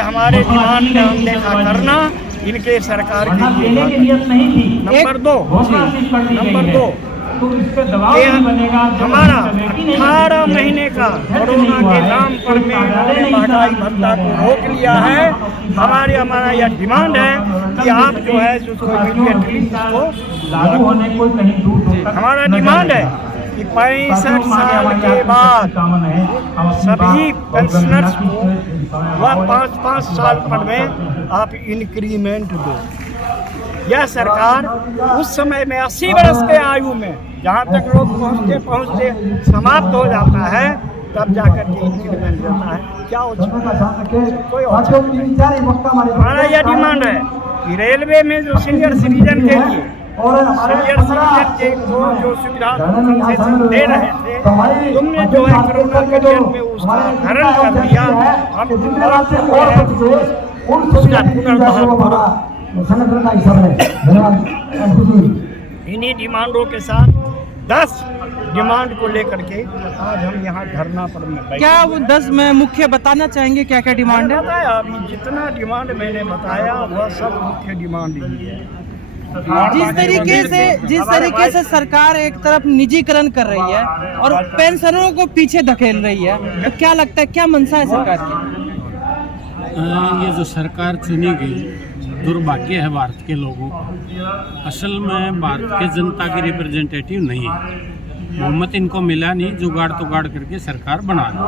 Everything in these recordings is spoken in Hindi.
हमारे डिमांड में अनदेखा करना इनके सरकार की नंबर दो ये हमारा 18 महीने का कोरोना के नाम पर में महंगाई भत्ता को रोक लिया है। हमारा यह डिमांड है कि आप जो है उसको लागू होने को कहीं हमारा डिमांड है कि 65 साल के बाद सभी पेंशनर्स को वह 5-5 साल पर में आप इंक्रीमेंट दो। यह सरकार उस समय में 80 वर्ष के आयु में जहाँ तक लोग पहुँचते समाप्त हो जाता है तब जाकर के इंक्रीमेंट देता है। क्या कोई हमारा यह डिमांड है कि रेलवे में जो सीनियर सिटीजन के लिए को जो सुविधा दे रहे थे, तुमने जो है कोरोना पीरियड में उसका हरण कर दिया। हम उसका पुनर्बहाल करो। इन्हीं डिमांडों के साथ 10 डिमांड को लेकर के आज हम यहाँ धरना पर में बैठे। क्या वो 10 में मुख्य बताना चाहेंगे क्या क्या डिमांड है? अभी जितना डिमांड मैंने बताया वह सब मुख्य डिमांड ही है। जिस तरीके से सरकार एक तरफ निजीकरण कर रही है और पेंशनरों को पीछे धकेल रही है, तो क्या लगता है क्या मंशा है सरकार की? ये जो सरकार चुनी गई दुर्भाग्य है भारत के लोगों का। असल में भारत के जनता के रिप्रेजेंटेटिव नहीं है। बहुमत इनको मिला नहीं, जुगाड़ तुगाड़ करके सरकार बना ली।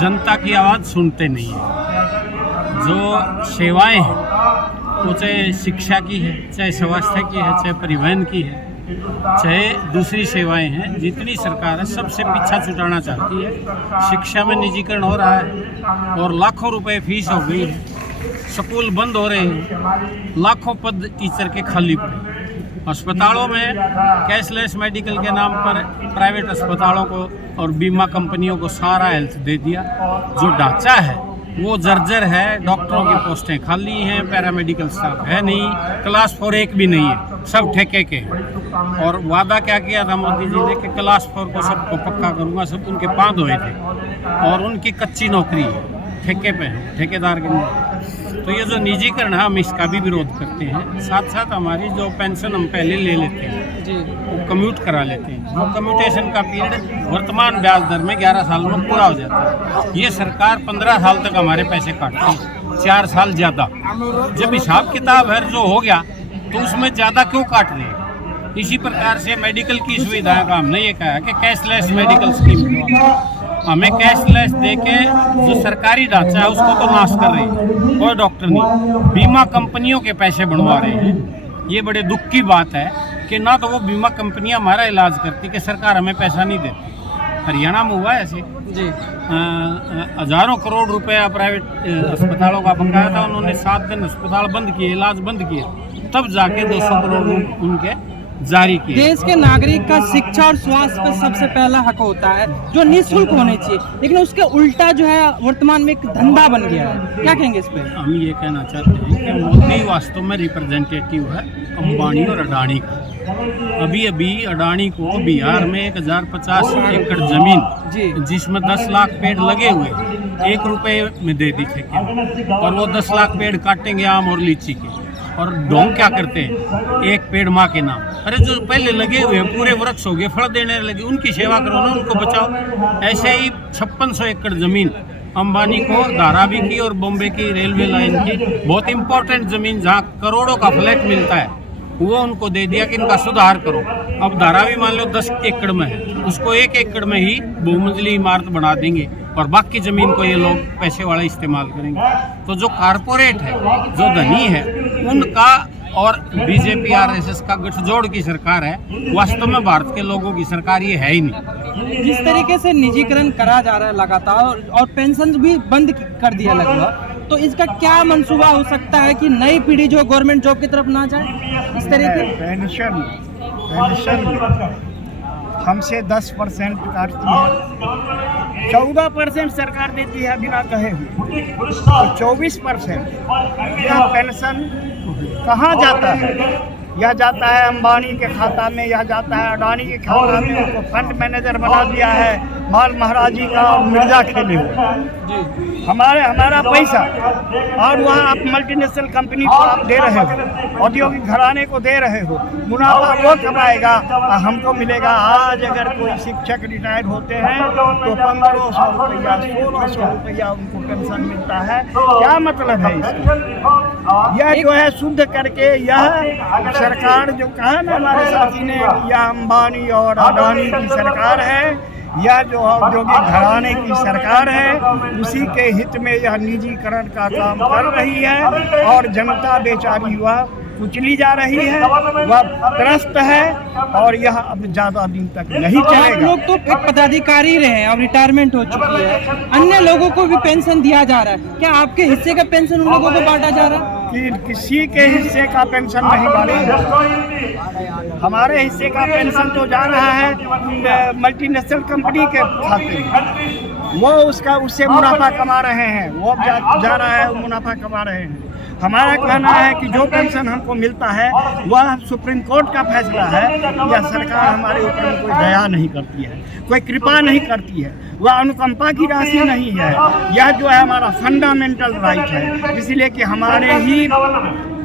जनता की आवाज़ सुनते नहीं है। जो सेवाएं हैं वो चाहे शिक्षा की है, चाहे स्वास्थ्य की है, चाहे परिवहन की है, चाहे दूसरी सेवाएं हैं, जितनी सरकार है सबसे पीछा छुटाना चाहती है। शिक्षा में निजीकरण हो रहा है और लाखों रुपए फीस हो गई है। स्कूल बंद हो रहे हैं, लाखों पद टीचर के खाली पड़े। अस्पतालों में कैशलेस मेडिकल के नाम पर प्राइवेट अस्पतालों को और बीमा कंपनियों को सारा हेल्थ दे दिया। जो ढांचा है वो जर्जर है। डॉक्टरों की पोस्टें खाली हैं, पैरामेडिकल स्टाफ है नहीं, क्लास 4 एक भी नहीं है, सब ठेके के हैं। और वादा क्या किया था मोदी जी ने कि क्लास 4 को सबको पक्का करूंगा, सब उनके पाँव धोए थे और उनकी कच्ची नौकरी है, ठेके पे है, ठेकेदार के नहीं। तो ये जो निजीकरण है हम इसका भी विरोध करते हैं। साथ साथ हमारी जो पेंशन हम पहले ले लेते हैं वो कम्यूट करा लेते हैं, वो कम्यूटेशन का पीरियड वर्तमान ब्याज दर में 11 साल में पूरा हो जाता है। ये सरकार 15 साल तक हमारे पैसे काटती है, 4 साल ज़्यादा। जब हिसाब किताब है जो हो गया तो उसमें ज़्यादा क्यों काट रहे हैं? इसी प्रकार से मेडिकल की सुविधाएं का हमने ये कहा कि कैशलेस मेडिकल स्कीम हमें कैशलेस देके जो सरकारी ढांचा है उसको तो नाश कर रही है। कोई डॉक्टर नहीं, बीमा कंपनियों के पैसे बनवा रहे हैं। ये बड़े दुख की बात है कि ना तो वो बीमा कंपनियां हमारा इलाज करती कि सरकार हमें पैसा नहीं देती। हरियाणा में हुआ ऐसे जी, हजारों करोड़ रुपया प्राइवेट अस्पतालों का बकाया था। उन्होंने 7 दिन अस्पताल बंद किए, इलाज बंद किया, तब जाके 200 करोड़ उनके जारी किए। देश के नागरिक का शिक्षा और स्वास्थ्य पर सबसे पहला हक होता है जो निःशुल्क होने चाहिए, लेकिन उसके उल्टा जो है वर्तमान में एक धंधा बन गया है। क्या कहेंगे इस पे? हम ये कहना चाहते हैं कि मोदी वास्तव में रिप्रेजेंटेटिव है अंबानी और अडानी का। अभी अडानी को बिहार में 1050 एकड़ जमीन जिसमें 10 लाख पेड़ लगे हुए 1 रुपए में दे दी ठेके, और वो 10 लाख पेड़ काटेंगे आम और लीची के। और ढोंग क्या करते हैं? एक पेड़ माँ के नाम। अरे जो पहले लगे हुए पूरे वृक्ष हो गए, फल देने लगे, उनकी सेवा करो ना, उनको बचाओ। ऐसे ही 5600 एकड़ जमीन अंबानी को धारावी की और बॉम्बे की रेलवे लाइन की बहुत इंपॉर्टेंट जमीन जहाँ करोड़ों का फ्लैट मिलता है वो उनको दे दिया कि इनका सुधार करो। अब धारावी मान लो 10 एकड़ में है, उसको 1 एकड़ में ही बहुमंजिली इमारत बना देंगे और बाकी जमीन को ये लोग पैसे वाला इस्तेमाल करेंगे। तो जो कारपोरेट है, जो धनी है, उनका और बीजेपी आरएसएस का गठजोड़ की सरकार है। वास्तव में भारत के लोगों की सरकार ये है ही नहीं। जिस तरीके से निजीकरण करा जा रहा है लगातार और पेंशन भी बंद कर दिया लगभग, तो इसका क्या मंसूबा हो सकता है कि नई पीढ़ी जो गवर्नमेंट जॉब की तरफ ना जाए? इस तरीके पेंशन हमसे 10% काटती है, 14% सरकार देती है बिना कहे हुए, तो 24% यह पेंशन कहाँ जाता है? यह जाता है अंबानी के खाता में, यह जाता है अडानी के खाता में। उनको फंड मैनेजर बना दिया है, माल महाराजी का और मिर्जा खेले हुए। हमारा पैसा, और वहाँ आप मल्टीनेशनल कंपनी को आप दे रहे हो, औद्योगिक घराने को दे रहे हो, मुनाफा वो कमाएगा और हमको मिलेगा। आज अगर कोई शिक्षक रिटायर होते हैं तो 1500 रुपया 1600 रुपया उनको पेंशन मिलता है। क्या मतलब है इसका? यह जो है शुद्ध करके यह सरकार जो कहा ना हमारे साथी ने, यह अंबानी और अडानी की सरकार है, यह जो औद्योगिक घराने की सरकार है, उसी के हित में यह निजीकरण का काम कर रही है और जनता बेचारी वह कुचली जा रही है, वह त्रस्त है और यह अब ज्यादा दिन तक नहीं आप चलेगा। लोग तो एक पदाधिकारी रहे हैं और रिटायरमेंट हो चुकी है, अन्य लोगों को भी पेंशन दिया जा रहा है, क्या आपके हिस्से का पेंशन उन लोगों को बांटा जा रहा है? कि किसी के हिस्से का पेंशन नहीं बांटेगा। हमारे हिस्से का पेंशन तो जा रहा है मल्टीनेशनल कंपनी के खाते में, वो उससे मुनाफा कमा रहे हैं, वो जा रहा है, मुनाफा कमा रहे हैं। हमारा कहना है कि जो पेंशन हमको मिलता है वह सुप्रीम कोर्ट का फैसला है, या सरकार हमारे ऊपर कोई दया नहीं करती है, कोई कृपा नहीं करती है, वह अनुकंपा की राशि नहीं है। यह जो है हमारा फंडामेंटल राइट है, इसलिए कि हमारे ही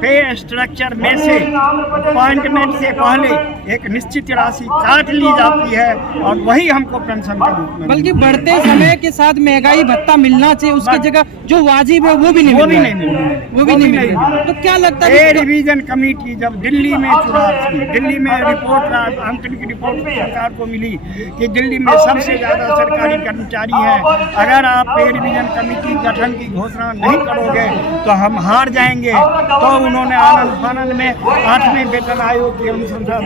पे स्ट्रक्चर में से अपॉइंटमेंट से पहले एक निश्चित राशि काट ली जाती है और वही हमको पेंशन के रूप में, बल्कि बढ़ते समय के साथ महंगाई भत्ता मिलना चाहिए, उसकी जगह जो वाजिब है वो भी नहीं मिल रहा है। तो क्या लगता है ए रिवीजन कमेटी जब दिल्ली में चुनाव थी, दिल्ली में रिपोर्ट आंतरिक रिपोर्ट सरकार को मिली कि दिल्ली में सबसे ज्यादा सरकारी कर्मचारी है, अगर आप पे रिवीजन कमेटी गठन की घोषणा नहीं करोगे तो हम हार जाएंगे। तो उन्होंने आनंद फानंद में 8वें वेतन आयोग की अनुशंसा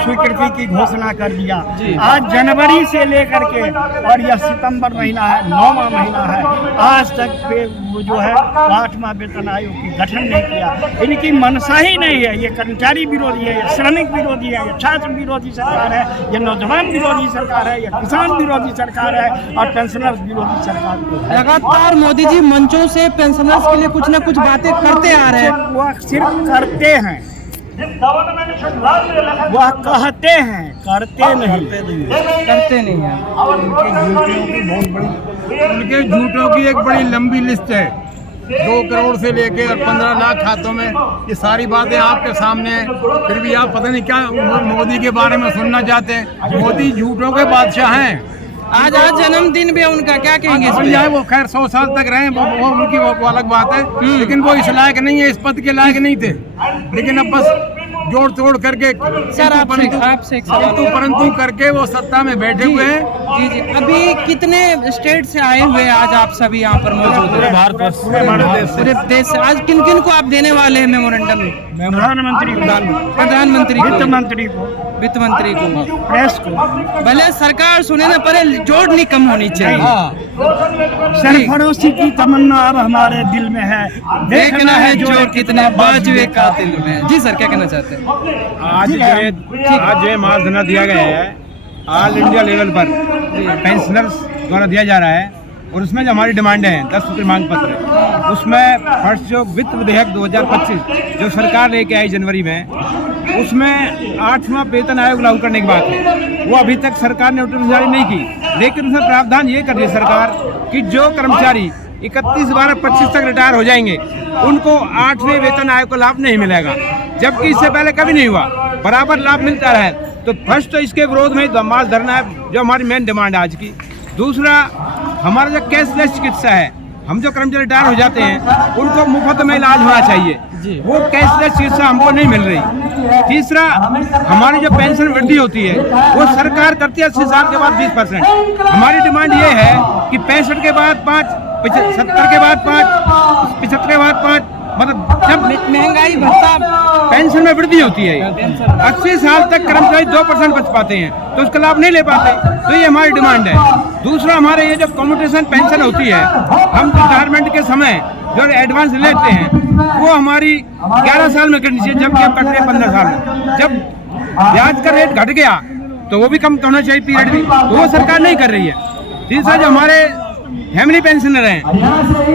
स्वीकृति की घोषणा कर दिया। आज जनवरी से लेकर के और यह सितंबर महीना है, 9वां महीना है, आज तक वो जो है 8वां वेतन आयोग की गठन नहीं किया। इनकी मनसा ही नहीं है। ये कर्मचारी विरोधी है, ये श्रमिक विरोधी है, ये छात्र विरोधी सरकार है, ये नौजवान विरोधी सरकार है, ये किसान विरोधी सरकार है और पेंशनर्स विरोधी सरकार। लगातार मोदी जी मंचों से पेंशनर्स के लिए कुछ न कुछ बातें करते आ रहे हैं। वह सिर्फ करते हैं, वह कहते हैं, करते नहीं है। उनके झूठों की एक बड़ी लंबी लिस्ट है, 2 करोड़ से लेके और 15 लाख खातों में, ये सारी बातें आपके सामने हैं। फिर भी आप पता नहीं क्या मोदी के बारे में सुनना चाहते हैं। मोदी झूठों के बादशाह हैं। आज जन्मदिन भी है उनका, क्या कहेंगे इस पे? वो खैर 100 साल तक रहे, वो उनकी वो अलग बात है, लेकिन वो इस लायक नहीं है, इस पद के लायक नहीं थे। लेकिन अब बस जोड़ तोड़ करके सर आपसे एक सवाल परंतु करके वो सत्ता में बैठे हुए हैं। जी अभी कितने स्टेट से आए हुए आज आप सभी यहाँ पर मौजूद हैं? पूरे देश से। आज किन किन को आप देने वाले हैं मेमोरेंडम में? प्रधानमंत्री, वित्त मंत्री को, प्रेस को, भले सरकार सुने न पड़े, जोड़ नहीं कम होनी चाहिए। सरफरोशी की तमन्ना अब हमारे दिल में है, देखना है जोड़ कितना बाजुए कातिल में। जी सर, क्या कहना चाहते हैं? आज जो मानधना दिया गया है ऑल इंडिया लेवल पर पेंशनर्स द्वारा दिया जा रहा है, और उसमें जो हमारी डिमांडें हैं 10 सूत्री मांग पत्र, उसमें फर्स्ट जो वित्त विधेयक 2025 जो सरकार लेके आई जनवरी में, उसमें 8वां वेतन आयोग लागू करने की बात है। वो अभी तक सरकार ने नोटिस जारी नहीं की, लेकिन उसमें प्रावधान ये कर रही है सरकार कि जो कर्मचारी 31/12/25 तक रिटायर हो जाएंगे उनको 8वें वेतन आयोग का लाभ नहीं मिलेगा, जबकि इससे पहले कभी नहीं हुआ, बराबर लाभ मिलता रहा है। तो फर्स्ट तो इसके विरोध में धरना धरना है, जो हमारी मेन डिमांड है आज की। दूसरा, हमारा जो कैशलेस चिकित्सा है, हम जो कर्मचारी रिटायर हो जाते हैं उनको मुफ्त में इलाज होना चाहिए, वो कैशलेस चिकित्सा हमको नहीं मिल रही। तीसरा, हमारी जो पेंशन वृद्धि होती है वो सरकार करती है 80 साल के बाद 20%। हमारी डिमांड ये है कि 65 के बाद 5, 70 के बाद 5, 75 के बाद 5, मतलब जब महंगाई भत्ता पेंशन में वृद्धि होती है, 80 साल तक कर्मचारी 2% बच पाते हैं तो उसका लाभ नहीं ले पाते। तो ये हमारी डिमांड है। दूसरा, हमारे ये जो कम्यूटेशन पेंशन होती है, हम रिटायरमेंट के समय जो एडवांस लेते हैं वो हमारी 11 साल में करनी चाहिए, जबकि हम कट रहे हैं 15 साल में। जब ब्याज का रेट घट गया तो वो भी कम होना चाहिए पीरियड भी, तो वो सरकार नहीं कर रही है। तीसरा, जो हमारे फैमिली पेंशनर हैं,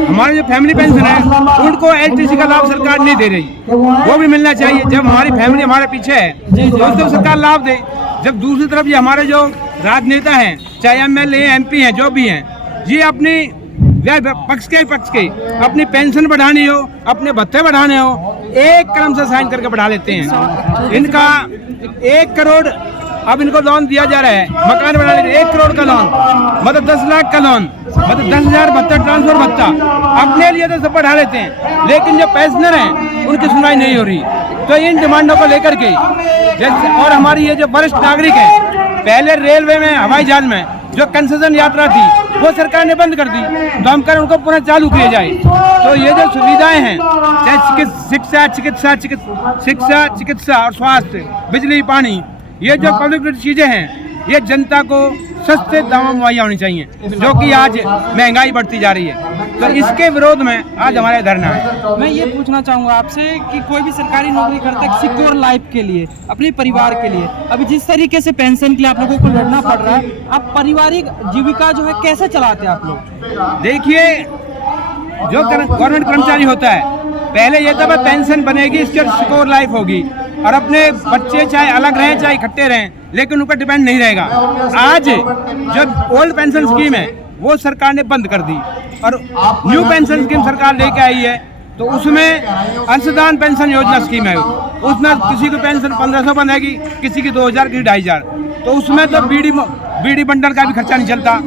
हमारे जो फैमिली पेंशन है उनको LTC का लाभ सरकार नहीं दे रही, वो भी मिलना चाहिए। जब हमारी फैमिली हमारे पीछे है तो उसको सरकार लाभ दे। जब दूसरी तरफ ये हमारे जो राजनेता हैं, चाहे MLA MP हैं, जो भी हैं, ये अपनी पक्ष के अपनी पेंशन बढ़ानी हो, अपने भत्ते बढ़ाने हो, एक कलम से साइन करके बढ़ा लेते हैं। इनका 1 करोड़ अब इनको लोन दिया जा रहा है, मकान बनाने के लिए 1 करोड़ का लोन, मतलब 10 लाख का लोन, मतलब 10,000 भत्ता, ट्रांसफर भत्ता अपने लिए तो सब बढ़ा लेते हैं, लेकिन जो पेंशनर हैं उनकी सुनवाई नहीं हो रही। तो इन डिमांडों को लेकर के जैसे और हमारी ये जो वरिष्ठ नागरिक हैं, पहले रेलवे में, हवाई जहाज में जो कंसेशन यात्रा थी वो सरकार ने बंद कर दी, तो हम करें उनको पुनः चालू किया जाए। तो ये जो सुविधाएं हैं, चाहे शिक्षा, चिकित्सा और स्वास्थ्य, बिजली, पानी, ये जो पब्लिक चीजें हैं, ये जनता को सस्ते दामों में मुहैया होनी चाहिए, जो कि आज महंगाई बढ़ती जा रही है। तो इसके विरोध में आज हमारा धरना है। मैं ये पूछना चाहूँगा आपसे कि कोई भी सरकारी नौकरी करता है सिक्योर लाइफ के लिए, अपने परिवार के लिए, अभी जिस तरीके से पेंशन के लिए आप लोगों को लड़ना पड़ रहा है, आप पारिवारिक जीविका जो है कैसे चलाते हैं आप लोग? देखिए, जो गवर्नमेंट कर्मचारी होता है, पहले ये था पेंशन बनेगी, इसके सिक्योर लाइफ होगी और अपने बच्चे चाहे अलग रहें चाहे इकट्ठे रहें, लेकिन उन पर डिपेंड नहीं रहेगा। आज जो ओल्ड पेंशन स्कीम है वो सरकार ने बंद कर दी और न्यू पेंशन स्कीम सरकार लेके आई है। तो उसमें अंशदान पेंशन योजना स्कीम है, उसमें किसी को पेंशन 1500 बनेगी, किसी की 2000, किसी 2500। तो उसमें तो बीडी बंडल का भी खर्चा नहीं चलता।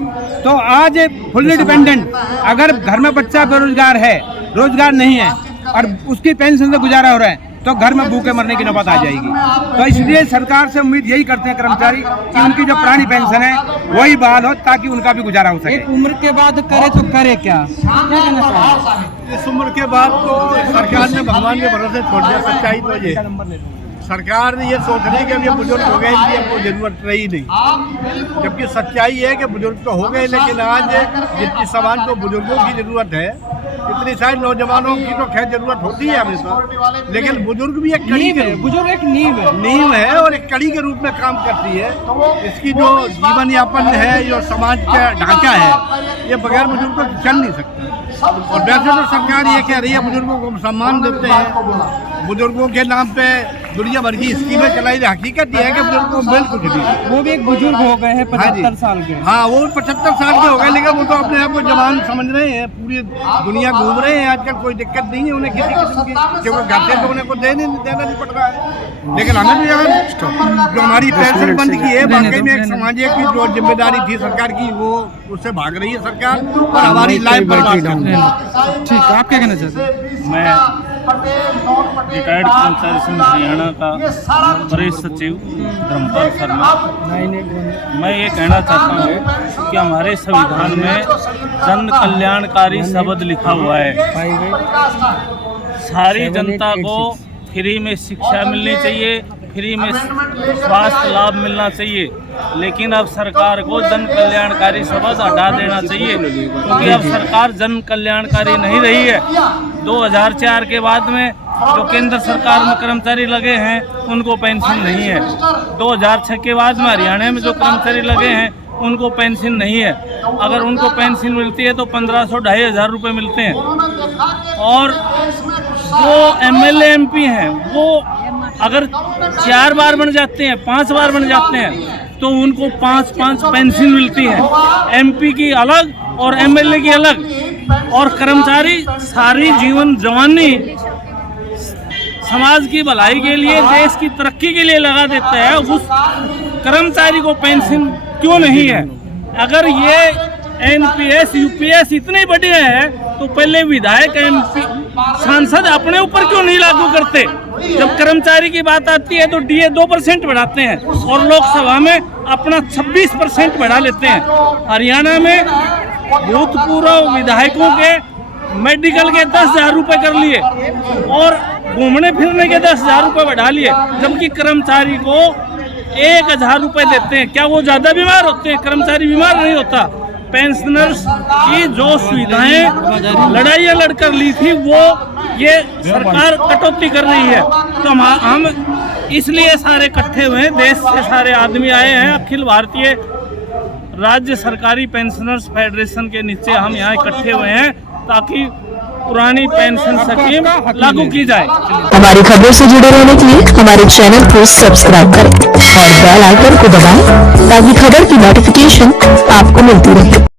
तो आज फुल्ली डिपेंडेंट, अगर घर में बच्चा बेरोजगार है, रोजगार नहीं है और उसकी पेंशन से गुजारा हो रहा है, तो घर में भूखे मरने की नौबत आ जाएगी। तो इसलिए सरकार से उम्मीद यही करते हैं कर्मचारी कि उनकी जो पुरानी पेंशन है वही बहाल हो, ताकि उनका भी गुजारा हो सके। एक उम्र के बाद करे तो करे क्या कहना चाहिए? इस उम्र के बाद तो सरकार ने भगवान के भरोसे छोड़ दिया। सच्चाई तो ये सरकार ने ये सोच रही है कि अब ये बुजुर्ग हो गए, इनकी कोई जरूरत रही नहीं, जबकि सच्चाई है कि बुजुर्ग तो हो गए, लेकिन आज जितनी समाज को बुजुर्गों की जरूरत है, इतनी सारी नौजवानों की तो खैर जरूरत होती है हमेशा, लेकिन बुजुर्ग भी एक कड़ी के बुजुर्ग एक नींव है और एक कड़ी के रूप में काम करती है। इसकी जो जीवन यापन है, जो समाज का ढांचा है, ये बगैर बुजुर्ग को चल नहीं सकता। और वैसे तो सरकार ये कह रही है बुजुर्गों को सम्मान देते हैं, बुजुर्गों के नाम पे दुनिया भर की स्कीमें चलाई। हकीकत ये है कि बुजुर्गों को बिल्कुल कुछ नहीं। वो भी एक बुजुर्ग हो गए हैं 75 साल के। हाँ, वो 75 साल के हो गए, लेकिन वो तो अपने आप को जवान समझ रहे हैं, पूरी दुनिया घूम रहे हैं आजकल, कोई दिक्कत नहीं है उन्हें किसी किस्म की, क्योंकि घर से तो उन्हें को देना नहीं पड़ रहा है। लेकिन हमें भी यार जो हमारी पेंशन बंद की है, वाकई में एक सामाजिक की जो जिम्मेदारी थी सरकार की, वो उससे भाग रही है सरकार और हमारी लाइफ बर्बाद कर रही है। ठीक, आप क्या कहना चाहते हैं? मैं रिटायर्ड कर्मचारी संघ हरियाणा का वरिष्ठ सचिव धर्मपाल शर्मा। मैं ये कहना चाहता हूँ कि हमारे संविधान में जन कल्याणकारी शब्द लिखा हुआ है। सारी जनता को फ्री में शिक्षा मिलनी चाहिए, फ्री में स्वास्थ्य लाभ मिलना चाहिए, लेकिन अब सरकार को जन कल्याणकारी शब्द हटा देना चाहिए, क्योंकि अब सरकार जन कल्याणकारी नहीं रही है। 2004 के बाद में जो केंद्र सरकार में कर्मचारी लगे हैं उनको पेंशन नहीं है। 2006 के बाद में हरियाणा में जो कर्मचारी लगे हैं उनको पेंशन नहीं है। अगर उनको पेंशन मिलती है तो 1500-2500 रुपये मिलते हैं। और जो MLA MP हैं वो अगर 4 बार बन जाते हैं, 5 बार बन जाते हैं, तो उनको 5-5 पेंशन मिलती है, MP की अलग और MLA की अलग। और कर्मचारी सारी जीवन जवानी समाज की भलाई के लिए, देश की तरक्की के लिए लगा देता है, उस कर्मचारी को पेंशन क्यों नहीं है? अगर ये NPS UPS इतने बढ़िया है तो पहले विधायक MP सांसद अपने ऊपर क्यों नहीं लागू करते? जब कर्मचारी की बात आती है तो DA 2% बढ़ाते हैं और लोकसभा में अपना 26% बढ़ा लेते हैं। हरियाणा में भूतपूर्व विधायकों के मेडिकल के 10,000 रुपये कर लिए और घूमने फिरने के 10,000 रुपये बढ़ा लिए, जबकि कर्मचारी को 1,000 रुपये देते हैं। क्या वो ज़्यादा बीमार होते हैं? कर्मचारी बीमार नहीं होता। पेंशनर्स की जो सुविधाएं लड़ाइयाँ लड़कर ली थी वो ये सरकार कटौती कर रही है। तो हम इसलिए सारे इकट्ठे हुए हैं, देश से सारे आदमी आए हैं। अखिल भारतीय राज्य सरकारी पेंशनर्स फेडरेशन के नीचे हम यहाँ इकट्ठे हुए हैं ताकि पुरानी पेंशन स्कीम लागू की जाए। हमारी खबरों से जुड़े रहने के लिए हमारे चैनल को सब्सक्राइब करें और बेल आइकन को दबाएं ताकि खबर की नोटिफिकेशन आपको मिलती रहे।